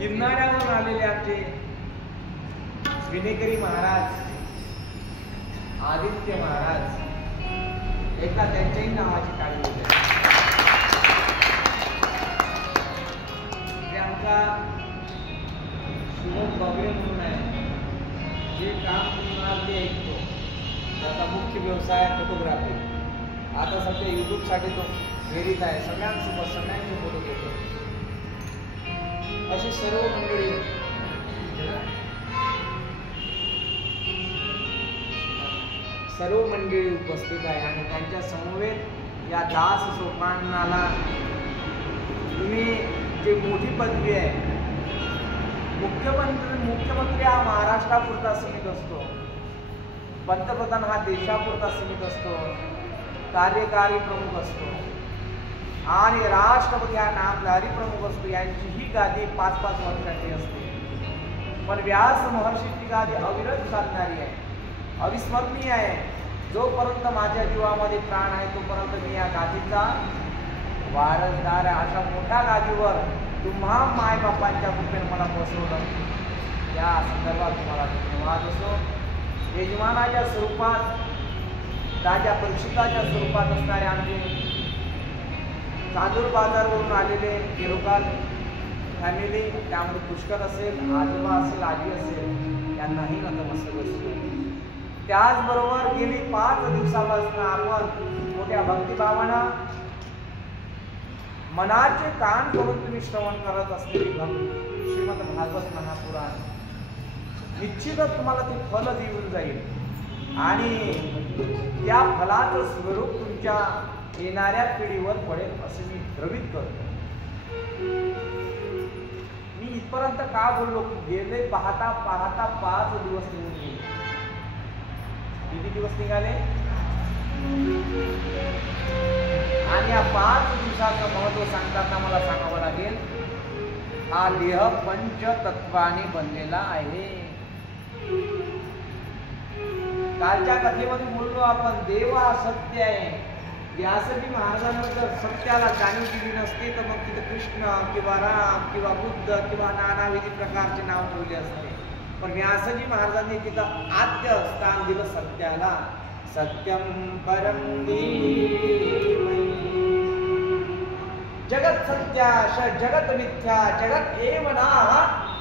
गिरणाऱ्यावरून आलेले आमचे विनेकरी महाराज, आदित्य महाराज, एका त्यांच्याही नावाची काळजी होते. ते आमचा शुभम बगरे म्हणून आहे, जे काम तुम्हाला ते ऐकतो. त्याचा मुख्य व्यवसाय फोटोग्राफी. आता सध्या युट्यूबसाठी तो प्रेरित आहे. सगळ्यांसोबत सगळ्यांचे फोटो घेतो. अशी सर्व मंडळी उपस्थित आहे आणि त्यांच्या समवेत या दास सोपानाला तुम्ही जे मोठी पदवी आहे, मुख्यमंत्री हा महाराष्ट्रापुरता सीमित असतो, पंतप्रधान हा देशापुरता सीमित असतो, कार्यकारी प्रमुख असतो आणि राष्ट्रपती हा नामधारी प्रमुख असतो. यांची ही गादी 5-5 वर्षांची असते. पण व्यास महर्षीची गादी अविरत चालणारी आहे, अविस्मरणीय आहे. जोपर्यंत माझ्या जीवामध्ये प्राण आहे तोपर्यंत मी या गादीचा वारसदार आहे. अशा मोठ्या गादीवर तुम्हा मायबापांच्या कृपेने मला बसवलं. या संदर्भात तुम्हाला धन्यवाद असो. यजमानाच्या स्वरूपात, राजा परीक्षिताच्या स्वरूपात असणारे आमचे चांदूर बाजारवरून आलेले गिरोकाल फॅमिली, त्यामध्ये पुष्कर असेल, आजोबा असेल, आजी असेल, यांनाही नतमस्तक असतो. त्याचबरोबर गेली 5 दिवसापासून आपण मोठ्या भक्तिभावानं मनाचे कान करून तुम्ही श्रवण करत असलेली श्रीमद भागवत महापुराण निश्चितच तुम्हाला ते फल देऊन जाईल आणि त्या फलाचं स्वरूप तुमच्या येणाऱ्या पिढीवर पडेल असे मी द्रवित करतो. मी इथपर्यंत का बोललो की गेले पाहता 5 दिवस निघून गेले. किती दिवस निघाले आणि या 5 दिवसाचं महत्व सांगताना मला सांगावं लागेल, हा देह पंचतत्वाने बनलेला आहे. कालच्या कथेमध्ये बोललो आपण, देव हा सत्य आहे. व्यासजी महाराजांना जर सत्याला जाणीव दिली नसते तर मग तिथे कृष्ण किंवा राम किंवा बुद्ध किंवा नानाविधी प्रकारचे नाव ठेवले असते. पण व्यासजी महाराजांनी तिथं आद्य स्थान दिलं सत्याला. सत्यम परम धीमहि जगत सत्या जगत मिथ्या जगत एव नाह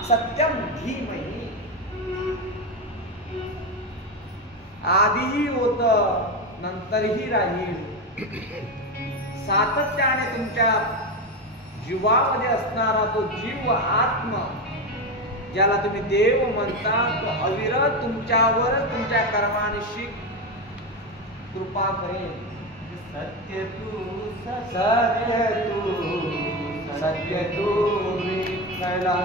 सत्यम धीमहि. आधीही होत नंतरही राहील. सातत्याने तुमच्या जीवामध्ये असणारा तो जीव आत्मा, ज्याला तुम्ही देव म्हणता, तो अविरत तुमच्यावर तुमच्या कर्मानिशी कृपा करेल. सत्य तू विठ्ठला.